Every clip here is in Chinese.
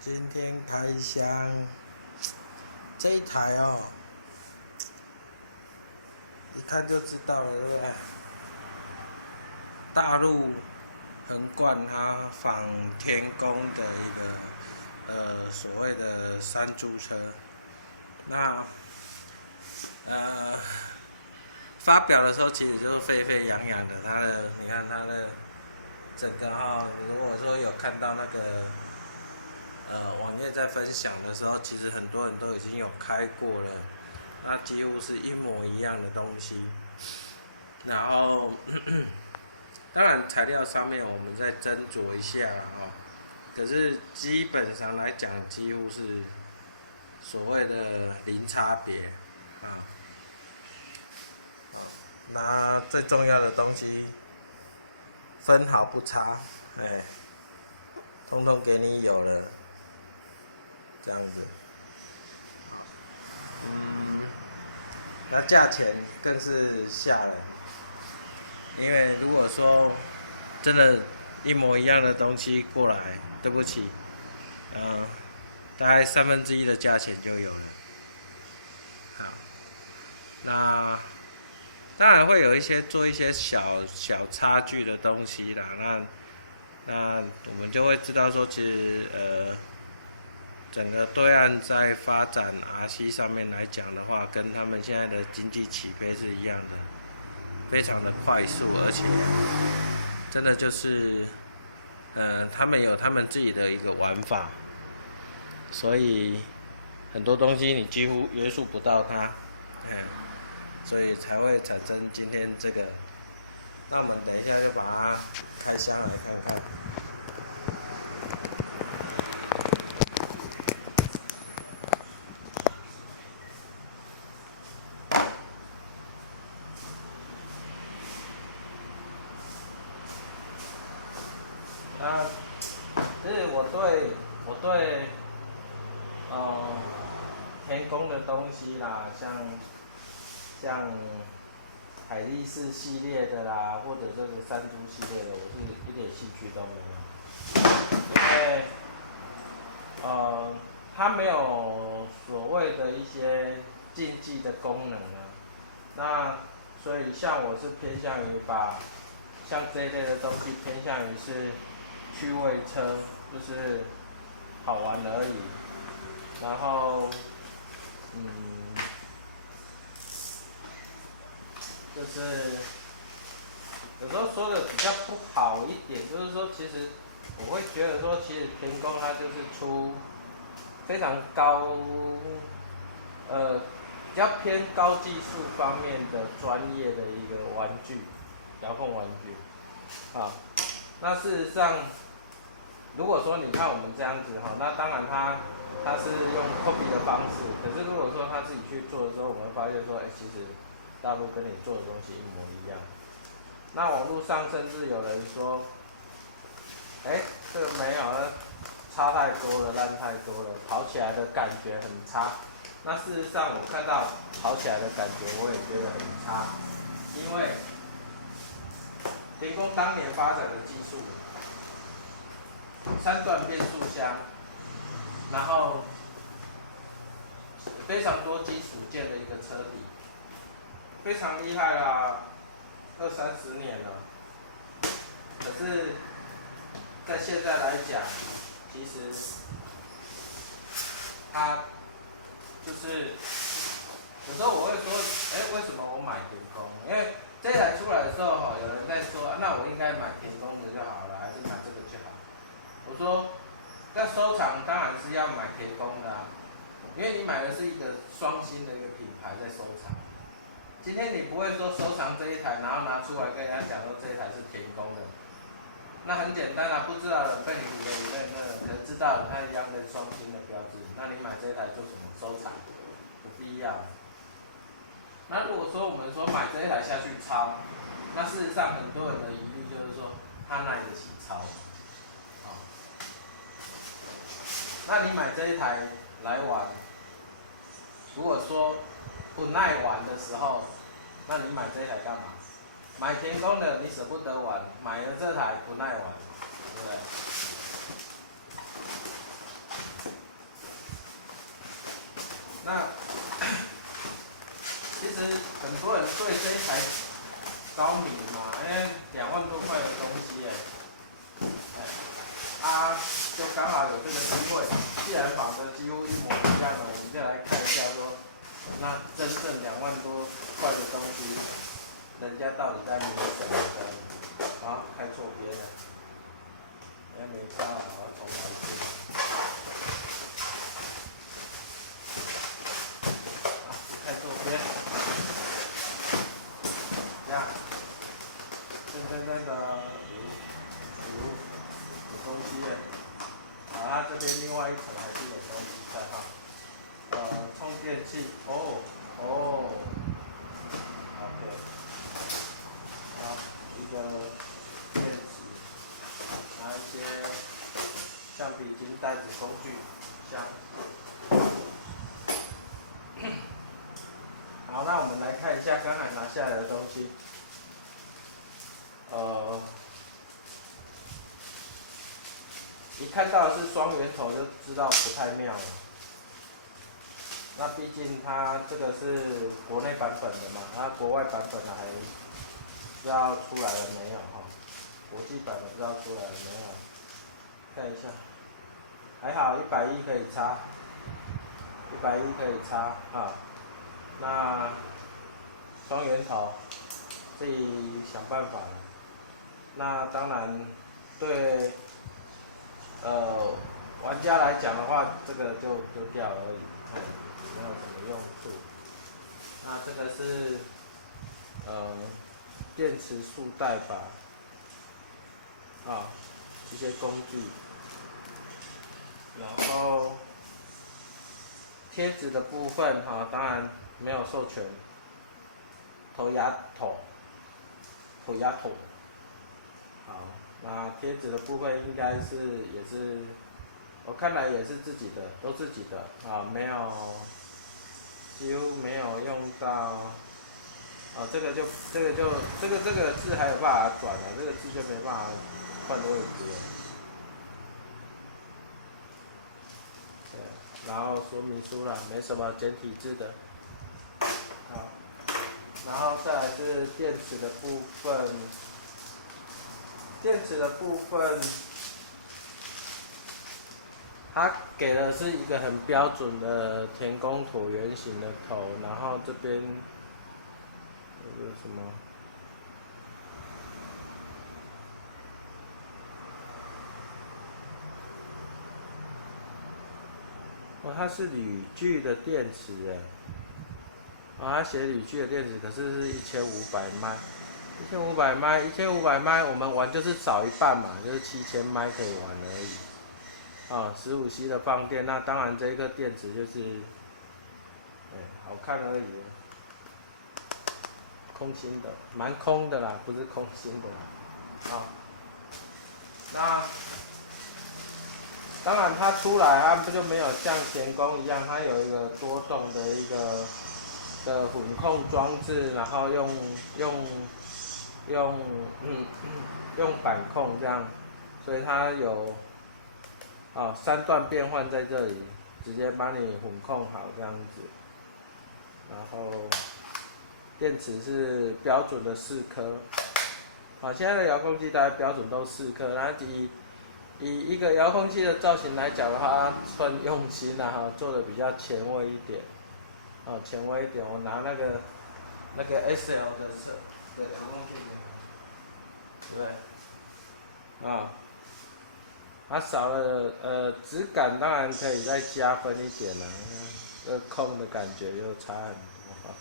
今天开箱这一台哦，一看就知道了，对不对？大陆横贯它仿天宫的一个所谓的山猪车，那发表的时候其实就是沸沸扬扬的，你看它的整个如果说有看到那个网页在分享的时候，其实很多人都已经有开过了，那几乎是一模一样的东西。然后，当然材料上面我们再斟酌一下可是基本上来讲，几乎是所谓的零差别那最重要的东西，分毫不差，通通给你有了，这样子。那价钱更是吓人，因为如果说真的，一模一样的东西过来，对不起，大概1/3的价钱就有了。好，那当然会有做一些小差距的东西啦。那我们就会知道说，其实整个对岸在发展 RC 上面来讲的话，跟他们现在的经济起飞是一样的，非常的快速，而且真的就是他们有他们自己的一个玩法，所以很多东西你几乎约束不到它，所以才会产生今天这个。那我们等一下就把它开箱来看看。其实我对天宫的东西啦，像海力士系列的啦，或者这个山猪系列的，我是一点兴趣都没有，因为它没有所谓的一些竞技的功能那所以像我是偏向于把像这一类的东西偏向于是趣味车，就是好玩而已。然后就是有时候说的比较不好一点，就是说其实我会觉得说，其实天宫它就是出非常高比较偏高技术方面的专业的一个玩具，遥控玩具那事实上，如果说你看我们这样子那当然它是用 copy 的方式，可是如果说他自己去做的时候，我们会发现说，其实大陆跟你做的东西一模一样。那网络上甚至有人说，这个没有，差太多了，烂太多了，跑起来的感觉很差。那事实上，我看到跑起来的感觉，我也觉得很差，因为天宫当年发展的技术，3段变速箱，然后非常多金属件的一个车体，非常厉害啦，20-30年了。可是，在现在来讲，其实它就是有时候我会说，为什么我买天宫？因为这一台出来的时候有人在说，那我应该买天宫的就好了，还是买这个就好？我说，要收藏当然是要买天宫的因为你买的是一个双星的一个品牌在收藏。今天你不会说收藏这一台，然后拿出来跟人家讲说这一台是天宫的，那很简单不知道的人被你唬了那个可能知道它一样的双星的标志，那你买这一台做什么？收藏，不必要。那如果说我们说买这一台下去抄，那事实上很多人的疑虑就是说，它耐得起抄那你买这一台来玩，如果说不耐玩的时候，那你买这一台干嘛？买天宫的你舍不得玩，买了这台不耐玩，对不对？所以这一台高米嘛，因为2万多块的东西就刚好有这个机会，既然仿的几乎一模一样了，我们就来看一下说，那真正2万多块的东西，人家到底在迷什么的？啊，开错边了，没差了，我要重来一次。开错边，这样，真的有东西耶。它这边另外一层还是有东西在哈。充电器，OK， 好，一个电池，拿一些橡皮筋、袋子、工具箱。好，那我们来看一下刚才拿下来的东西。一看到的是双圆头就知道不太妙了。那毕竟它这个是国内版本的嘛，那国外版本还不知道出来了没有哈？国际版的不知道出来了没有？看一下，还好110可以插，110可以插啊。那双圆头自己想办法了。那当然对玩家来讲的话，这个就掉而已，没有什么用处。那这个是电池束带吧，一些工具，然后贴纸的部分当然没有授权，头牙头，好，那贴纸的部分应该是也是，我看来也是自己的，都自己的没有，几乎没有用到。这个字还有办法转的，这个字就没办法换位置了。对，然后说明书啦，没什么简体字的。好，然后再来是电池的部分。电池的部分，它给的是一个很标准的田宫椭圆形的头，然后这边有个什么？它是铝聚的电池它写铝聚的电池，可是1500麦，1500麦，我们玩就是少一半嘛，就是7000麦可以玩而已。15C 的放电，那当然这一个电池就是，好看而已，空心的，蛮空的啦，不是空心的啦。那当然它出来它不就没有像田宫一样，它有一个多动的一个混控装置，然后用板控这样，所以它有3段变换在这里，直接帮你混控好这样子。然后电池是标准的4颗，现在的遥控器大概标准都4颗，然后以一个遥控器的造型来讲的话，它算用心啦做的比较前卫一点，前卫一点。我拿那个 SL 的遥控器，对，它少了质感当然可以再加分一点啦，控的感觉又差很多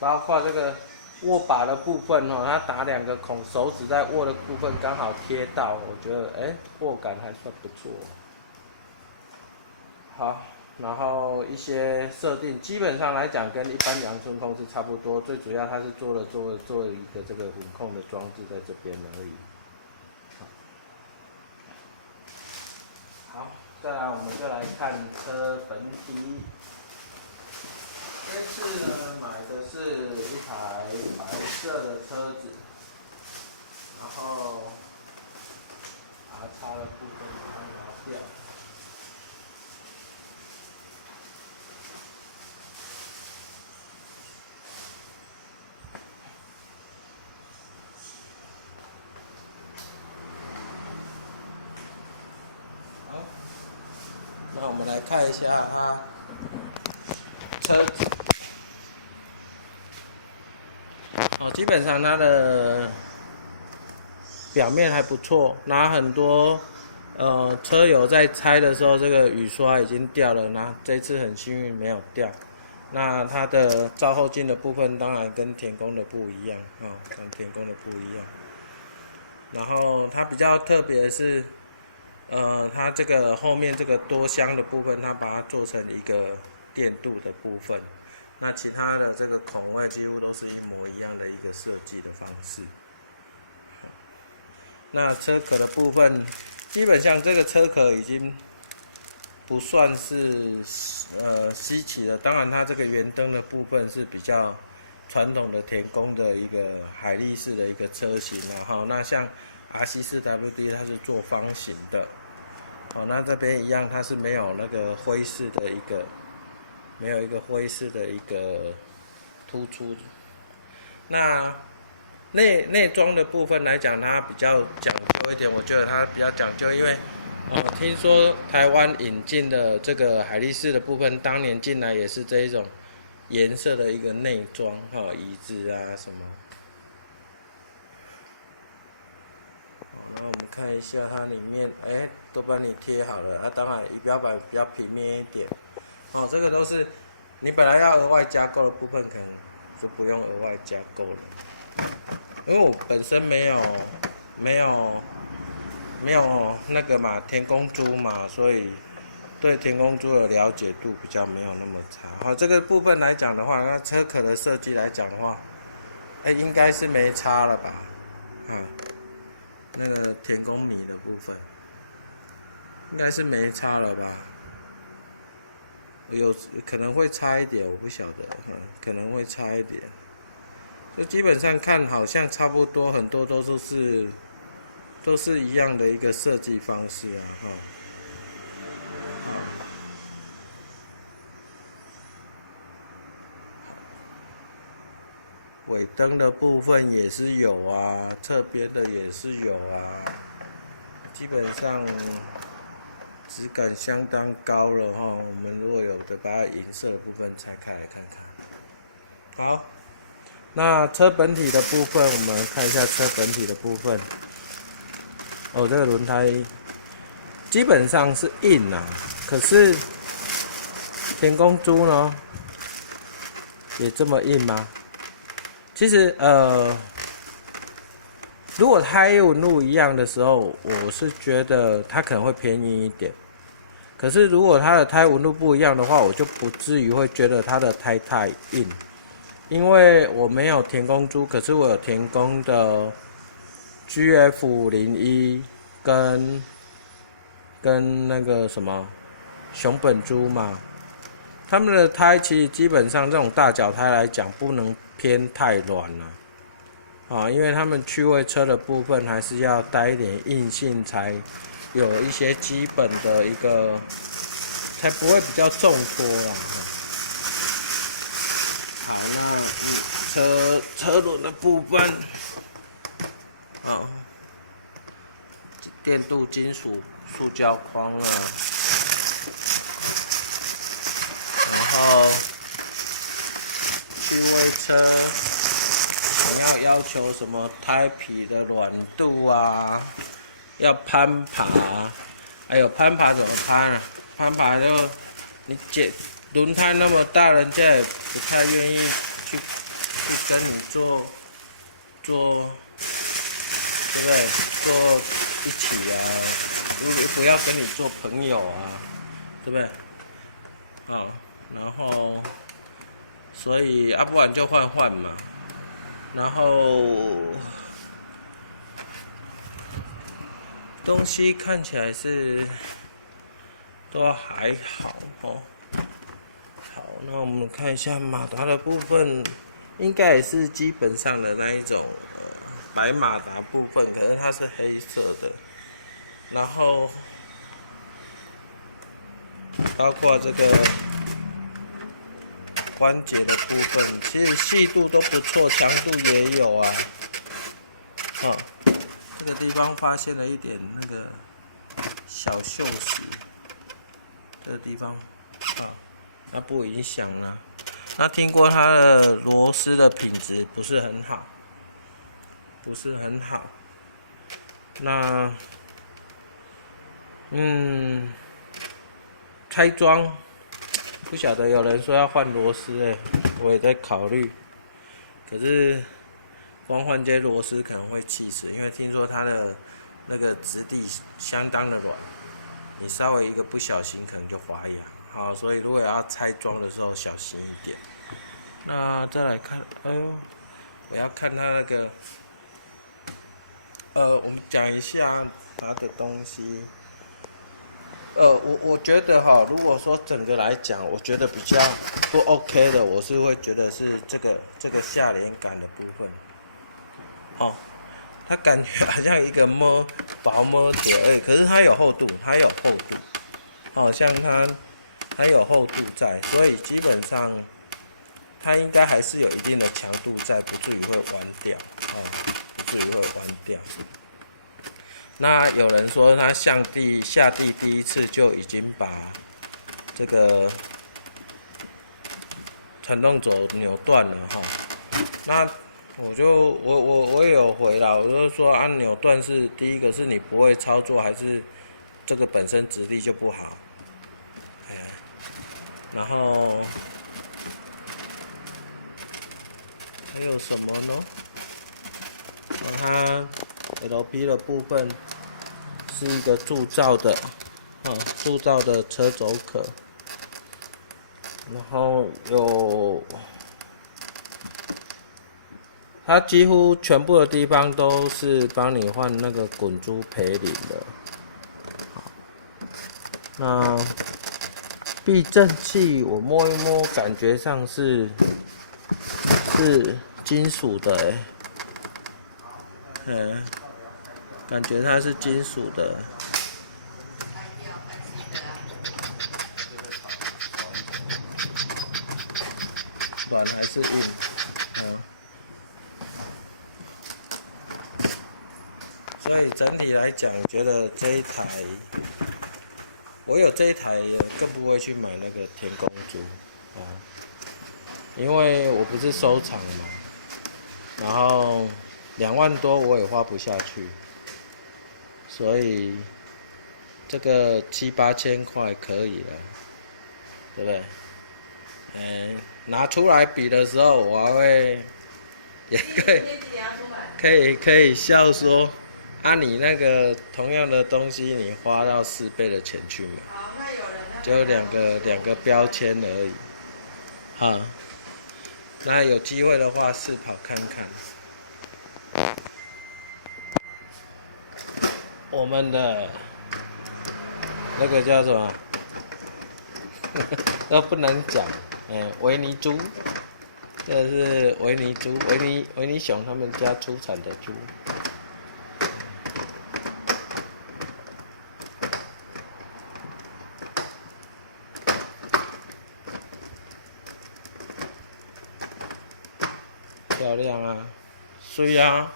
包括这个握把的部分它打2个孔，手指在握的部分刚好贴到，我觉得握感还算不错。好，然后一些设定基本上来讲跟一般阳春控是差不多，最主要它是做了一个这个混控的装置在这边而已。好，再来我们就来看车本体。这次呢买的是一台白色的车子，然后插的部分把它拿掉。我们来看一下它车子。基本上它的表面还不错，那很多车友在拆的时候，这个雨刷已经掉了，那这次很幸运没有掉。那它的照后镜的部分当然跟田宫的不一样，跟田宫的不一样。然后它比较特别的是，它这个后面这个多箱的部分，它把它做成一个电镀的部分。那其他的这个孔位几乎都是一模一样的一个设计的方式。那车壳的部分，基本上这个车壳已经不算是稀奇的。当然，它这个圆灯的部分是比较传统的田宫的一个海力士的一个车型那像 RC4WD 它是做方形的，那这边一样，它是没有那个灰式的一个，没有一个灰式的一个突出。那内装的部分来讲，它比较讲究一点，我觉得它比较讲究，因为听说台湾引进的这个海力士的部分，当年进来也是这一种颜色的一个内装，椅子啊什么。那我们看一下它里面，都帮你贴好了。当然仪表板比较平面一点，这个都是你本来要额外加购的部分，可能就不用额外加购了。因为我本身没有那个嘛田宫猪嘛，所以对田宫猪的了解度比较没有那么差。这个部分来讲的话，那车壳的设计来讲的话，应该是没差了吧？那个田宫米的部分，应该是没差了吧？有可能会差一点，我不晓得，可能会差一点。就基本上看好像差不多，很多都是一样的一个设计方式尾灯的部分也是有啊，侧边的也是有啊，基本上质感相当高了我们如果有的把它银色的部分拆开来看看。好。那车本体的部分，我们看一下车本体的部分。这个轮胎基本上是硬可是田宫猪呢，也这么硬吗？其实如果胎纹路一样的时候，我是觉得它可能会偏硬一点。可是如果它的胎纹路不一样的话，我就不至于会觉得它的胎太硬。因为我没有田宫猪，可是我有田宫的 GF01跟那个什么熊本猪嘛，他们的胎其实基本上这种大脚胎来讲，不能偏太软了因为他们趣味车的部分还是要带一点硬性，才有一些基本的一个，才不会比较重拖啦。好，那车轮的部分，电镀金属塑胶框然后趣味车，你要求什么胎皮的软度要攀爬，还有攀爬怎么攀攀爬就你轮胎那么大，人家也不太愿意去跟你做，对不对？做一起不要跟你做朋友对不对？然后所以不然就换嘛。然后东西看起来是都还好好，那我们看一下马达的部分，应该也是基本上的那一种白马达部分，可是它是黑色的。然后包括这个关节的部分，其实细度都不错，强度也有这个地方发现了一点那个小锈蚀。这个地方，啊，那不影响啦。那听过它的螺丝的品质不是很好，不是很好。那，拆装，不晓得有人说要换螺丝我也在考虑。可是光换这些螺丝可能会气死，因为听说它的那个质地相当的软，你稍微一个不小心可能就滑牙。好，所以如果要拆装的时候小心一点。那再来看，哎呦，我要看它那个，我们讲一下它的东西。我觉得哈，如果说整个来讲，我觉得比较不 OK 的，我是会觉得是这个下连杆的部分。哦，它感觉好像一个薄铁而已，可是它有厚度，它有厚度。好像它有厚度在，所以基本上它应该还是有一定的强度在，不至于会弯掉，不至于会弯掉。那有人说他下地第一次就已经把这个传动轴扭断了哈。那我也有回啦，我就说按扭断是第一个是你不会操作，还是这个本身质地就不好？然后还有什么呢？它 LP 的部分是一个铸造的，铸造的车轴壳，然后它几乎全部的地方都是帮你换那个滚珠培林的。好，那避震器我摸一摸，感觉上是金属的感觉它是金属的。软还是硬？所以整体来讲，我觉得这一台，我有这一台，更不会去买那个天宫珠因为我不是收藏嘛，然后2万多我也花不下去，所以这个7、8千块可以了，对不对？拿出来比的时候，我还会也可以笑说，你那个同样的东西，你花到4倍的钱去买，就两个标签而已，那有机会的话试跑看看。我们的那个叫什么？都不能讲，维尼猪，这是维尼猪，维尼熊他们家出产的猪。漂亮啊，水啊，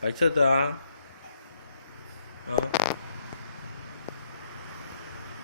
白色的啊。